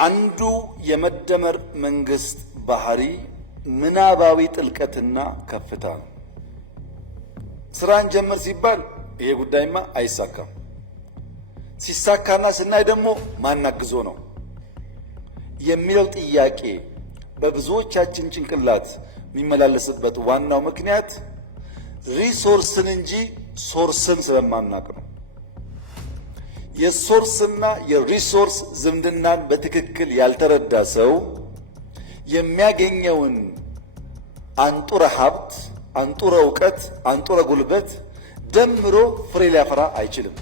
አንዱ የመደመር መንግስት ባህሪ ምናባዊ ጥልቀትና ከፍታ ነው። ስራን ጀመር ሲባል ይሄ ጉዳይማ አይሳካም። ሲሳካና ስናይ ደግሞ ማናግዞ ነው የሚለው ጥያቄ በብዙዎቻችን ጭንቅላት የሚመላለስበት ዋናው ምክንያት ሪሶርስን እንጂ ሶርስን ስለማናቅ ነው። የሶርስና የሪሶርስ ዝምድናን በትክክል ያልተረዳ ሰው የሚያገኘውን አንጡረ ሀብት፣ አንጡረ እውቀት፣ አንጡረ ጉልበት ደምሮ ፍሬ ሊያፈራ አይችልም።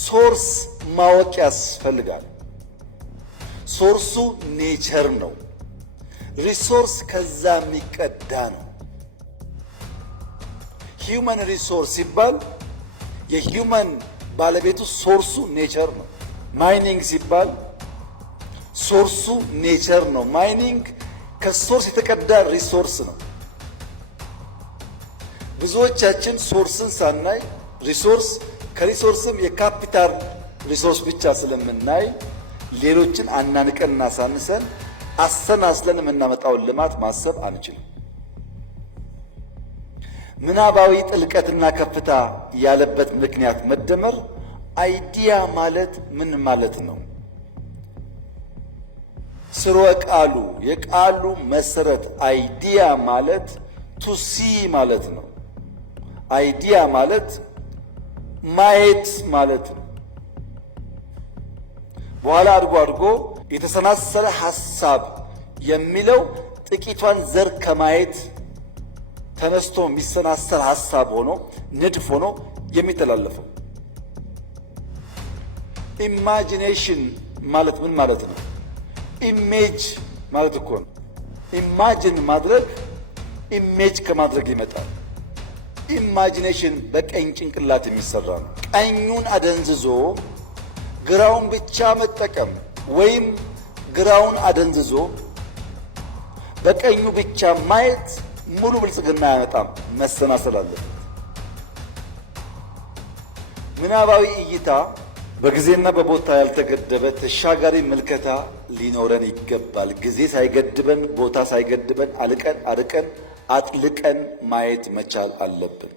ሶርስ ማወቅ ያስፈልጋል። ሶርሱ ኔቸር ነው። ሪሶርስ ከዛ የሚቀዳ ነው። ሂውመን ሪሶርስ ሲባል የሂውመን ባለቤቱ ሶርሱ ኔቸር ነው። ማይኒንግ ሲባል ሶርሱ ኔቸር ነው። ማይኒንግ ከሶርስ የተቀዳ ሪሶርስ ነው። ብዙዎቻችን ሶርስን ሳናይ ሪሶርስ ከሪሶርስም የካፒታል ሪሶርስ ብቻ ስለምናይ ሌሎችን አናንቀንና ሳንሰን አሰናስለን የምናመጣውን ልማት ማሰብ አንችልም። ምናባዊ ጥልቀትና ከፍታ ያለበት ምክንያት መደመር አይዲያ ማለት ምን ማለት ነው? ስርወ ቃሉ የቃሉ መሰረት አይዲያ ማለት ቱ ሲ ማለት ነው። አይዲያ ማለት ማየት ማለት ነው። በኋላ አድጎ አድጎ የተሰናሰለ ሐሳብ የሚለው ጥቂቷን ዘር ከማየት ተነስቶ የሚሰናሰል ሐሳብ ሆኖ ንድፍ ሆኖ የሚተላለፈው። ኢማጂኔሽን ማለት ምን ማለት ነው? ኢሜጅ ማለት እኮ ነው። ኢማጂን ማድረግ ኢሜጅ ከማድረግ ይመጣል። ኢማጂኔሽን በቀኝ ጭንቅላት የሚሰራ ነው። ቀኙን አደንዝዞ ግራውን ብቻ መጠቀም ወይም ግራውን አደንዝዞ በቀኙ ብቻ ማየት ሙሉ ብልጽግና አያመጣም። መሰናሰል አለበት። ምናባዊ እይታ በጊዜና በቦታ ያልተገደበ ተሻጋሪ ምልከታ ሊኖረን ይገባል። ጊዜ ሳይገድበን፣ ቦታ ሳይገድበን አልቀን አርቀን አጥልቀን ማየት መቻል አለብን።